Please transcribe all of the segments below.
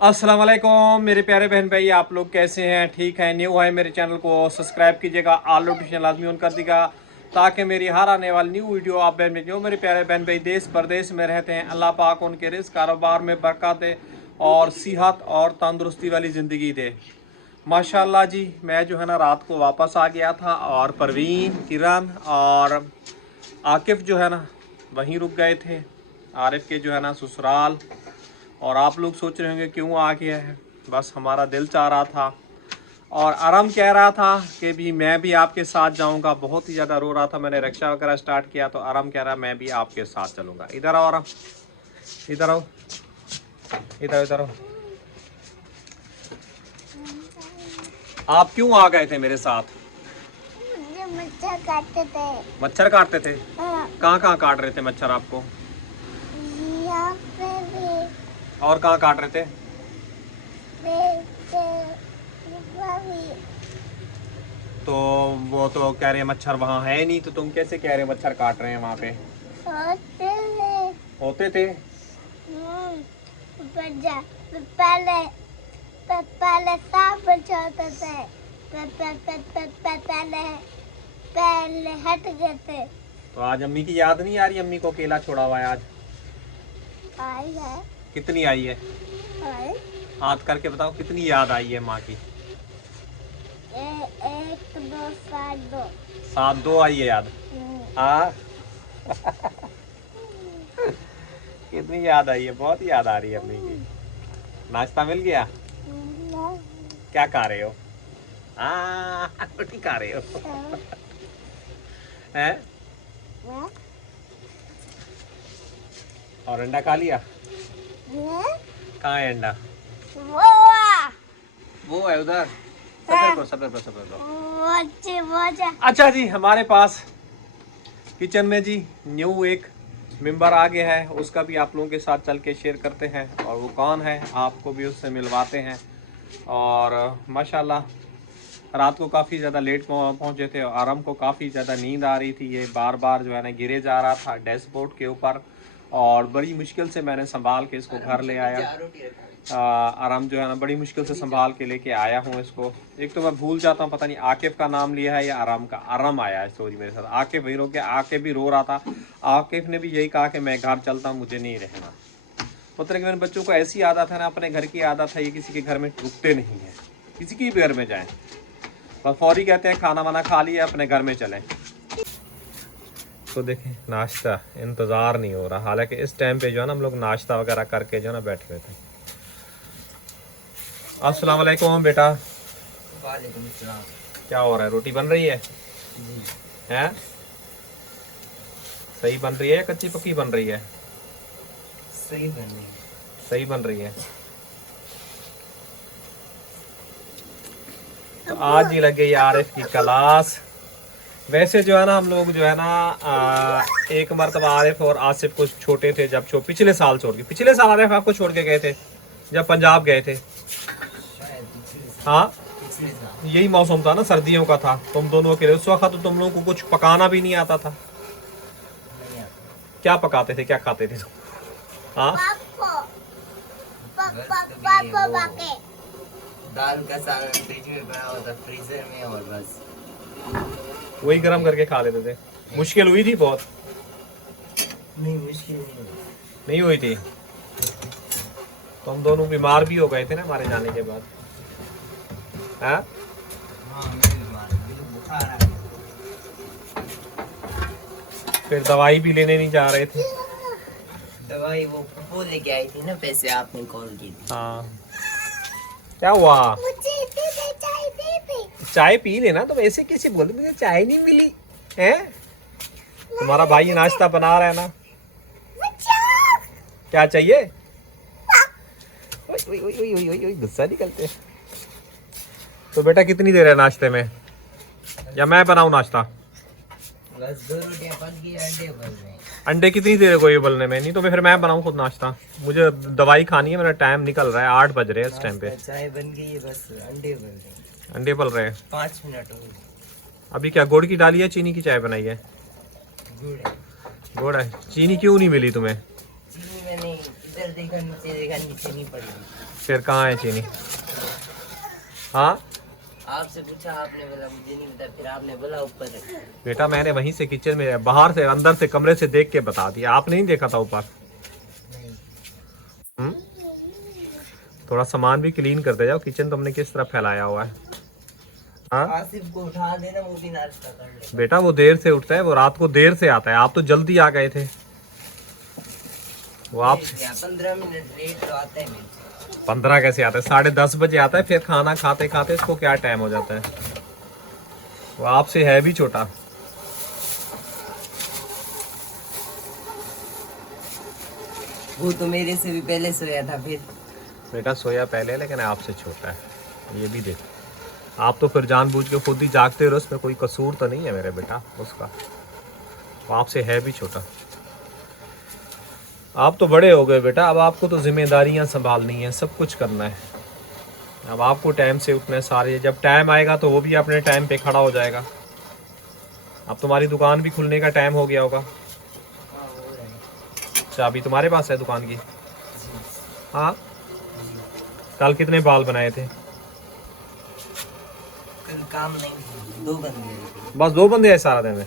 अस्सलाम वालेकुम मेरे प्यारे बहन भाई, आप लोग कैसे हैं? ठीक है? न्यू है मेरे चैनल को सब्सक्राइब कीजिएगा, ऑल नोटिफिकेशन लाजमी ऑन कर दीजिएगा ताकि मेरी हर आने वाली न्यू वीडियो आप बहन जो मेरे प्यारे बहन भाई देश परदेश में रहते हैं, अल्लाह पाक उनके रिज़्क़ कारोबार में बरकत दे और सेहत और तंदुरुस्ती वाली ज़िंदगी दे। माशाल्लाह जी, मैं जो है ना रात को वापस आ गया था और परवीन, किरण और आकिफ़ जो है ना वहीं रुक गए थे, आरिफ के जो है ना ससुराल। और आप लोग सोच रहे होंगे क्यों आ गया है, बस हमारा दिल चाह रहा था और आराम कह रहा था कि भी मैं भी आपके साथ जाऊंगा। बहुत ही ज़्यादा रो रहा था, मैंने रिक्शा वगैरह स्टार्ट किया तो आराम कह रहा मैं भी आपके साथ चलूँगा। इधर आओ आराम, इधर आओ, इधर इधर आओ। आप क्यों आ गए थे मेरे साथ? मुझे मच्छर काटते थे। मच्छर काटते थे? हाँ, कहाँ काट रहे थे मच्छर आपको? यहाँ पे भी, और कहाँ काट रहे थे? पेट पे, ऊपर भी। तो वो तो कह रहे हैं मच्छर वहाँ है नहीं, तो तुम कैसे कह रहे हो मच्छर काट रहे हैं वहाँ पे? होते थे। होते थे? ऊपर जा, पहले पहले सांप बचाते थे। पहले पहले हट गए थे। तो आज अम्मी की याद नहीं आ रही? अम्मी को अकेला छोड़ा हुआ है आज। आई है, कितनी आई है? आई। हाथ करके बताओ कितनी याद आई है माँ की? 1 2 7 2। 7-2 आई है याद। हाँ। कितनी याद आई है? बहुत याद आ रही है अम्मी की। नाश्ता मिल गया? क्या खा रहे हो? रोटी खा रहे हो? हैं? और अंडा खा लिया? कहाँ है अंडा? वो है उधर। सबर। अच्छा जी, हमारे पास किचन में जी न्यू एक मेंबर आ गया है, उसका भी आप लोगों के साथ चल के शेयर करते हैं। और वो कौन है आपको भी उससे मिलवाते हैं। और माशाल्लाह रात को काफ़ी ज़्यादा लेट पहुँचे थे और आराम को काफ़ी ज़्यादा नींद आ रही थी। ये बार बार जो है ना गिरे जा रहा था डैशबोर्ड के ऊपर और बड़ी मुश्किल से मैंने संभाल के इसको घर ले आया। आराम जो है ना बड़ी मुश्किल से संभाल के लेके आया हूँ इसको। एक तो मैं भूल जाता हूँ, पता नहीं आकिफ का नाम लिया है या आराम का। आराम आया है स्टोरी मेरे साथ। आकिफ भी रो के, आकिफ भी रो रहा था। आकिफ ने भी यही कहा कि मैं घर चलता हूँ, मुझे नहीं रहना। मतलब कि मेरे बच्चों को ऐसी आदत है ना, अपने घर की आदत है, ये किसी के घर में रुकते नहीं है। किसी की भी घर में जाएँ बस फौरी कहते हैं खाना वाना खा लिया अपने घर में चलें। तो देखें नाश्ता इंतज़ार नहीं हो रहा, हालांकि इस टाइम पे जो है ना हम लोग नाश्ता वगैरह करके जो है ना बैठ रहे थे। अस्सलाम वालेकुम बेटा। वालेकुम सलाम। क्या हो रहा है? रोटी बन रही है? हैं? सही बन रही है या कच्ची पक्की बन रही है? सही बन रही है। सही बन रही है। तो आज ही लग गई आरिफ की क्लास। वैसे जो है ना हम लोग जो है ना एक मरतबा आरिफ और आसिफ को छोटे थे जब पिछले साल छोड़ के, पिछले साल आरिफ आपको छोड़ के गए थे जब पंजाब गए थे। हाँ, यही मौसम था ना, सर्दियों का था। तुम दोनों अकेले उस वक्त, तो तुम लोगों को कुछ पकाना भी नहीं आता था। क्या पकाते थे, क्या खाते थे तुम? हाँ, दाल का सालन फ्रिज में बना हुआ था, फ्रीजर में, और बस वही गर्म करके खा लेते थे। मुश्किल हुई थी बहुत? नहीं, मुश्किल नहीं हुई थी। तुम दोनों बीमार भी हो गए थे ना हमारे जाने के बाद। हाँ, हाँ, मैं बीमार हूँ, मुझे बुखार आ गया। फिर दवाई भी लेने नहीं जा रहे थे। दवाई वो पप्पू लेके आई थी ना, पैसे आपने कॉल की थी। हाँ, क्या हुआ? चाय पी लेना। तुम ऐसे कैसे बोल, मुझे चाय नहीं मिली है? तुम्हारा भाई नाश्ता बना रहा है ना। क्या चाहिए? ओए, ओए, ओए, ओए, ओए, ओए, गुस्सा निकलते हैं। तो बेटा कितनी देर है नाश्ते में, या मैं बनाऊं नाश्ता? बस 2 रोटियां पक गई, अंडे बन रहे हैं। अंडे कितनी देर है को ये उबलने में? नहीं तो फिर मैं बनाऊं खुद नाश्ता। मुझे दवाई खानी है, मेरा टाइम निकल रहा है, 8 बज रहे हैं इस टाइम पे। चाय बन गई है, बस अंडे बन रहे हैं। अंडे पल रहे हैं। 5 मिनट हो गए। अभी क्या गुड़ की डाली है, चीनी की चाय बनाई है? गुड़ है। गुड़ है। चीनी क्यों नहीं मिली तुम्हें? चीनी मैंने ऊपर देखा नीचे नहीं पड़ी। फिर कहाँ है चीनी? हाँ आपसे पूछा, आपने बोला मुझे नहीं पता, फिर आपने बोला ऊपर है। बेटा मैंने वहीं से किचन में बाहर से अंदर से कमरे से देख के बता दिया, आप नहीं देखा था ऊपर? नहीं। थोड़ा सामान भी क्लीन करते जाओ, किचन तुमने किस तरह फैलाया हुआ है। हाँ आसिफ को उठा देना, वो भी नाश्ता कर ले। बेटा वो देर से उठता है, वो रात को देर से आता है, आप तो जल्दी आ गए थे। वो आप 15 मिनट लेट तो आता है। 15 कैसे आता है? 10:30 बजे आता है, फिर खाना खाते खाते इसको क्या टाइम हो जाता है। वो आपसे है भी छोटा। वो तो मेरे से भी पहले सोया था। फिर बेटा सोया पहले, लेकिन आपसे छोटा है, ये भी देख। आप तो फिर जानबूझ के खुद ही जागते रहो, उसमें कोई कसूर तो नहीं है मेरे बेटा उसका। वो आपसे है भी छोटा। आप तो बड़े हो गए बेटा, अब आपको तो जिम्मेदारियां संभालनी है, सब कुछ करना है। अब आपको टाइम से उठना है सारे। जब टाइम आएगा तो वो भी अपने टाइम पे खड़ा हो जाएगा। अब तुम्हारी दुकान भी खुलने का टाइम हो गया होगा। चाबी तुम्हारे पास है दुकान की? हाँ। कल कितने बाल बनाए थे? कल काम नहीं, 2 बंदे। बस 2 बंदे हैं सारा दिन में?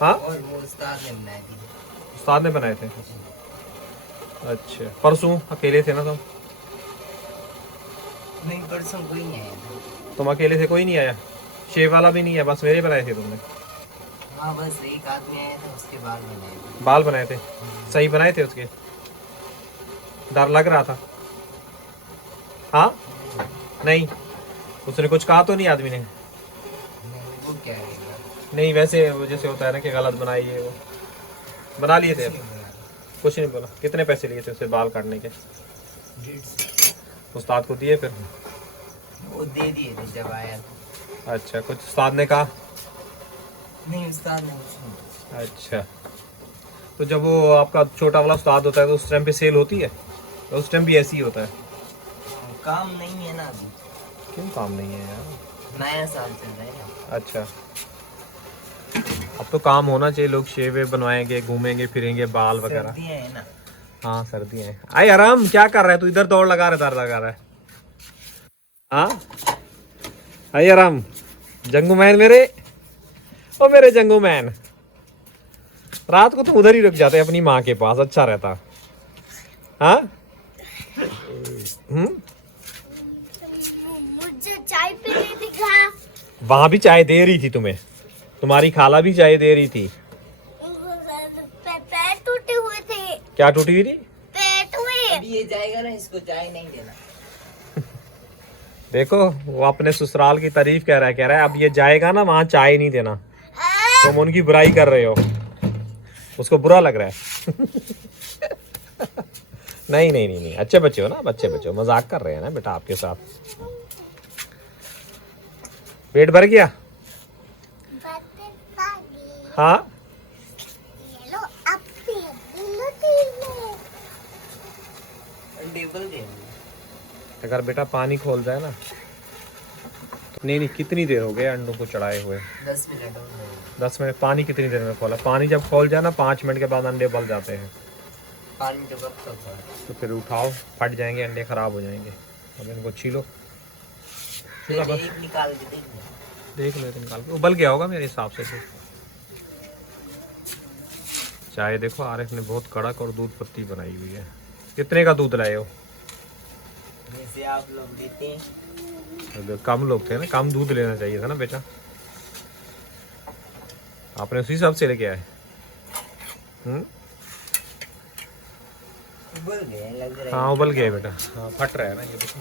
हाँ। और वो उस्ताद ने बनाए थे। उस्ताद ने बनाए थे? अच्छा, परसों अकेले थे ना तुम? नहीं, परसों कोई नहीं आया। तुम अकेले थे, कोई नहीं आया? शेव वाला भी नहीं है, बस मेरे बनाए थे तुमने? हाँ, बस एक आदमी आया था, उसके बाल बनाए थे। बाल बनाए थे? सही बनाए थे उसके? डर लग रहा था? हाँ नहीं, उसने कुछ कहा तो नहीं आदमी ने? नहीं, वो क्या है? नहीं वैसे वो जैसे होता है ना कि गलत बनाई है, वो बना लिए थे? कुछ नहीं बोला? कितने पैसे लिए थे उससे बाल काटने के? 150। उस्ताद को दिए फिर? वो दे दिए थे जब आया था। अच्छा, कुछ उस्ताद ने कहा? नहीं, उस्ताद ने कुछ नहीं। अच्छा, तो जब वो आपका छोटा वाला उस्ताद होता है तो उस टाइम पे सेल होती है? तो उस टाइम भी ऐसे ही होता है? काम नहीं है ना अभी। क्यों काम नहीं है यार? नया साल चल रहा है ना। अच्छा, अब तो काम होना चाहिए, लोग शेवे बनवाएंगे, घूमेंगे फिरेंगे, बाल वगैरह। सर्दियां है ना। हाँ सर्दियाँ हैं। आई आराम, क्या कर रहा है तू? इधर दौड़ लगा रहा है, दर लगा रहा है। हाँ आई आराम, जंगू मैन मेरे, ओ मेरे जंगू मैन। रात को तो उधर ही रुक जाते अपनी माँ के पास, अच्छा रहता। हाँ मुझे चाय पीने दिखा। वहां भी चाय दे रही थी तुम्हें, तुम्हारी खाला भी चाय दे रही थी। पैर टूटे हुए थे। क्या टूटी हुई थी? पेट हुए। अभी ये जाएगा ना, इसको चाय नहीं देना। देखो वो अपने ससुराल की तारीफ कह रहा है अब ये जाएगा ना वहां चाय नहीं देना। तुम उनकी बुराई कर रहे हो, उसको बुरा लग रहा है। नहीं नहीं नहीं नहीं, अच्छे बच्चे हो ना, बच्चे बच्चे हो, मजाक कर रहे हैं ना बेटा आपके साथ। पेट भर गया? हाँ अगर बेटा पानी खोल जाए ना। नहीं नहीं, कितनी देर हो गई अंडों को चढ़ाए हुए? 10 मिनट हो गए। 10 मिनट? पानी कितनी देर में खोला? पानी जब खोल जाए ना 5 मिनट के बाद अंडे बल जाते हैं। पानी तो वक्त होता है। तो फिर उठाओ, फट जाएंगे अंडे, खराब हो जाएंगे। अब इनको छीलो। फिर एक निकाल के देख लो, निकाल के उबल गया होगा मेरे हिसाब से तो। चाय देखो आरिफ ने बहुत कड़क और दूध पत्ती बनाई हुई है। कितने का दूध लाए हो? जैसे आप लोग देते हैं। कम लोग थे ना, कम दूध लेना चाहिए था ना बेटा, आपने उसी हिसाब से लेके आए। उबल गए लग रहा है। हाँ उबल गया बेटा, हाँ फट रहा है ना, ये देखो,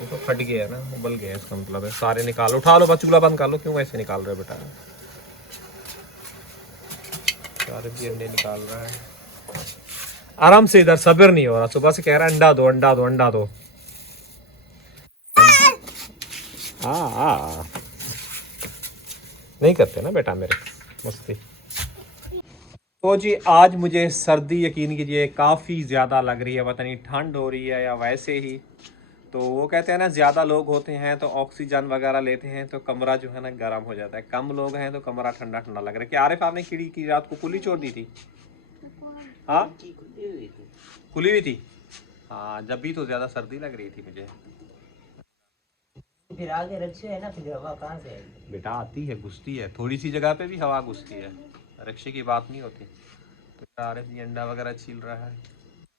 देखो फट गया है ना, उबल गया है, इसका मतलब है। सारे निकालो, उठा लो, बस चूल्हा बंद कर लो। क्यों ऐसे निकाल रहे हो बेटा? सारे भी अंडे निकाल रहा है आराम से, इधर सब्र नहीं हो रहा, सुबह से कह रहा है अंडा दो अंडा दो अंडा दो। हाँ नहीं करते ना बेटा मेरे मस्ती। तो जी आज मुझे सर्दी यकीन कीजिए काफ़ी ज़्यादा लग रही है, पता नहीं ठंड हो रही है या वैसे ही। तो वो कहते हैं ना ज़्यादा लोग होते हैं तो ऑक्सीजन वगैरह लेते हैं तो कमरा जो है ना गर्म हो जाता है, कम लोग हैं तो कमरा ठंडा ठंडा लग रहा है। क्या आरिफ आपने खिड़की की रात को खुली छोड़ दी थी? हाँ खुली हुई थी। हाँ, जब भी तो ज़्यादा सर्दी लग रही थी मुझे। फिर आगे रक्षे है ना, फिर हवा कहाँ से आएगी? बेटा आती है, घुसती है, थोड़ी सी जगह पे भी हवा घुसती है, रिक्शे की बात नहीं होती। तो आरिफ जी अंडा वगैरह छील रहा है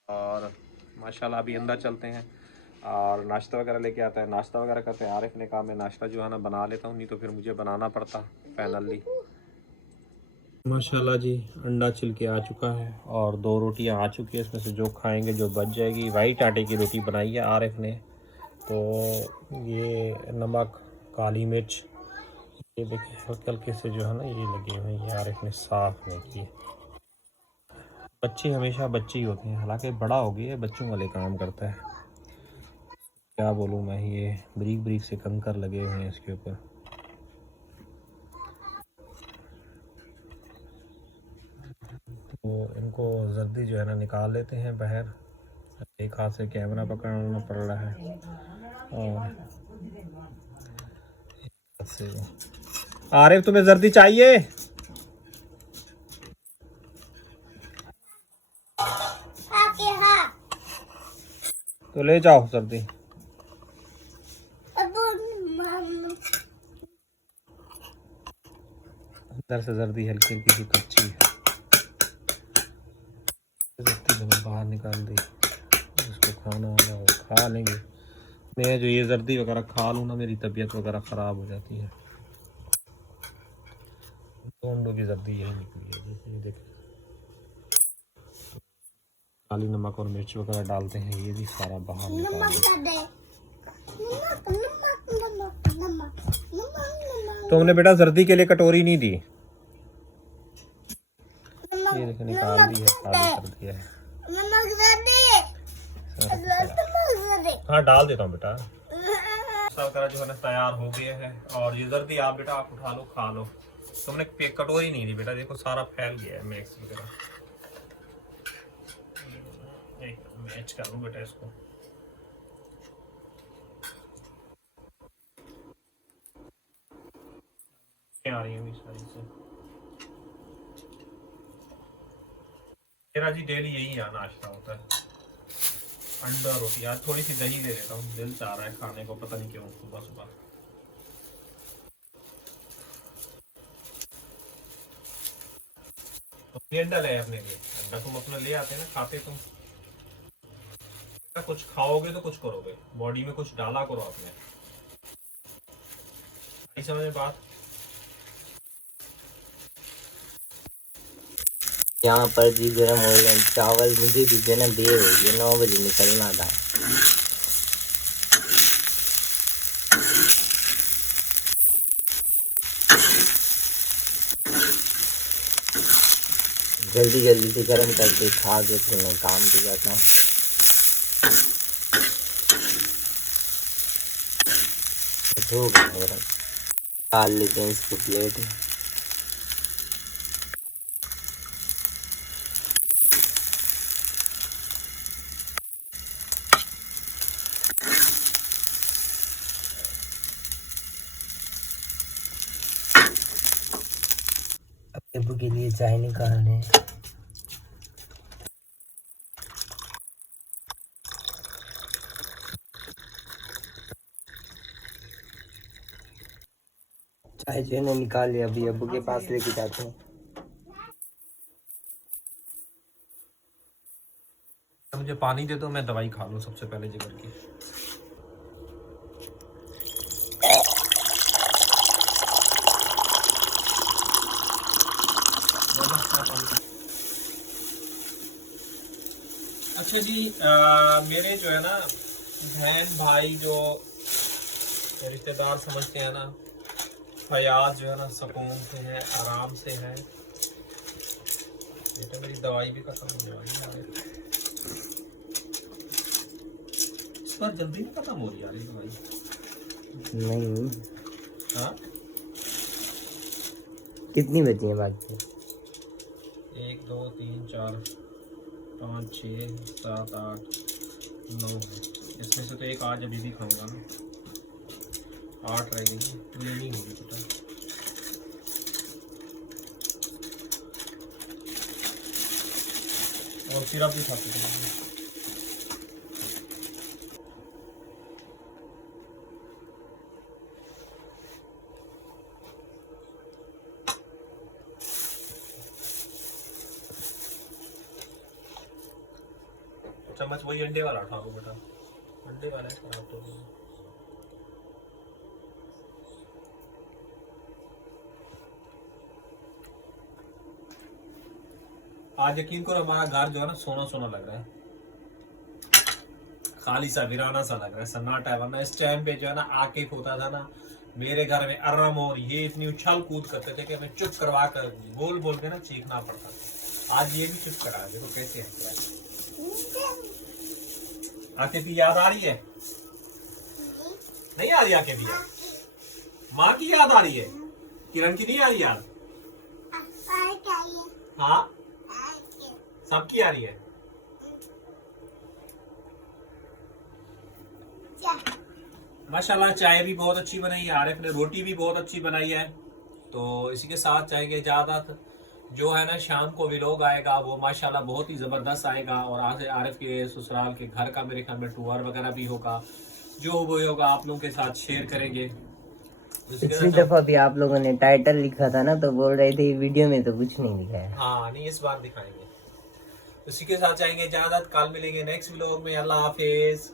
और माशाल्लाह अभी अंदर चलते हैं और नाश्ता वगैरह लेके आता है, नाश्ता वगैरह करते हैं। आरिफ ने कहा मैं नाश्ता जो है ना बना लेता हूँ, नहीं तो फिर मुझे बनाना पड़ता फाइनली। माशाल्लाह जी अंडा छिल के आ चुका है और 2 रोटियां आ चुकी है, इसमें से जो खाएंगे जो बच जाएगी। वाइट आटे की रोटी बनाई है आरिफ ने। तो ये नमक, काली मिर्च, ये देखिए हल्के हल्के से जो है ना ये लगे हुए हैं, ये आरिफ ने साफ नहीं किए। बच्चे हमेशा बच्चे ही होते हैं, हालांकि बड़ा हो गया है, बच्चों वाले काम करता है। क्या बोलूँ मैं, ये ब्रीक ब्रीक से कंकर लगे हुए हैं इसके ऊपर। तो इनको जल्दी जो है ना निकाल लेते हैं बाहर। एक हाथ से कैमरा पकड़ना पड़ रहा है और से आरिफ तुम्हें जर्दी चाहिए तो ले जाओ जर्दी। अंदर से जर्दी हल्की हल्की सी कच्ची है, बाहर निकाल दी। जिसको खाना होगा वो खा लेंगे। मैं जो ये जर्दी वगैरह खा लूँ ना मेरी तबीयत वगैरह ख़राब हो जाती है। अंडों की जर्दी यही निकली है, जैसे ये देखें काली नमक और मिर्च वगैरह डालते हैं, ये भी सारा बाहर निकाल दे। तुमने बेटा जर्दी के लिए कटोरी नहीं दी, ये देखो निकाल दी है, खाली कर दिया है। हाँ डाल देता हूँ बेटा। वगैरह जो है ना तैयार हो गया है और ये जर्दी आप बेटा आप उठा लो खा लो। तुमने कटोरी नहीं दी बेटा, देखो सारा फैल गया है मैक्स वगैरह। एक मैच कर लूँ बेटा इसको। आ रही है सारी से। मेरा जी डेली यही है नाश्ता होता है, अंडा रोटी। आज थोड़ी सी दही ले लेता हूँ, दिल चाह रहा है खाने को, पता नहीं क्यों सुबह सुबह। तो अंडा ले अपने लिए, अंडा तुम अपना ले आते हैं ना, खाते तुम। कुछ खाओगे तो कुछ करोगे, बॉडी में कुछ डाला करो अपने। नहीं समझ में बात? यहाँ पर जी गर्म हो गए चावल, मुझे भी देना देर हो गई, 9 बजे निकलना था। जल्दी जल्दी से गर्म करके खा के फिर मैं काम पे जाता हूँ। हो गया गरम, डाल लेते हैं इसको प्लेट में। अब्बू के लिए चाय निकाल रहे हैं। चाय जो है ना निकाल लिया, अभी अब्बू के पास लेके जाते हैं। मुझे पानी दे दो, मैं दवाई खा लूँ सबसे पहले जिगर की। अच्छा जी मेरे जो है ना बहन भाई जो रिश्तेदार समझते हैं ना, फयाज जो है ना सुकून से है, आराम से है। ये तो मेरी दवाई भी खत्म होने वाली है, इस बार जल्दी नहीं खत्म हो रही यार ये दवाई। नहीं हाँ कितनी बची है बाकी? 1 2 3 4 5 6 7 8 9, इसमें से तो एक आज अभी भी खाऊंगा ना, 8 रह गई, ये नहीं होगी बेटा। और सिरप भी खाते हैं। चम्मच वही अंडे वाला उठा लो बेटा, अंडे वाला है खराब तो नहीं। आज यकीन करो हमारा घर जो है ना सोना सोना लग रहा है, खाली सा वीराना सा लग रहा है, सन्नाटा है। वरना इस टाइम पे जो है ना आकिफ होता था ना मेरे घर में, अर्रम और ये इतनी उछल कूद करते थे कि हमें चुप करवा कर बोल बोल के ना चीखना पड़ता था। आज ये भी चुप करा, देखो कैसे है क्या। आकिफ की याद आ रही है? नहीं आ रही आकिफ की याद? माँ की याद आ रही है, किरण की नहीं आ रही याद? हाँ सबकी आ रही है। माशाल्लाह चाय भी बहुत अच्छी बनाई है, आरिफ ने रोटी भी बहुत अच्छी बनाई है। तो इसी के साथ चाय की इजाजत। जो है ना शाम को व्लॉग आएगा वो माशाल्लाह बहुत ही ज़बरदस्त आएगा, और आज आरिफ के ससुराल के घर का मेरे ख्याल में टूर वगैरह भी होगा, जो वो होगा आप लोगों के साथ शेयर करेंगे। पिछली दफा भी आप लोगों ने टाइटल लिखा था ना, तो बोल रहे थे वीडियो में तो कुछ नहीं दिखाया। हाँ नहीं, इस बार दिखाएंगे। इसी के साथ चाहेंगे इजाजत, कल मिलेंगे नेक्स्ट व्लॉग में। अल्लाह हाफिज।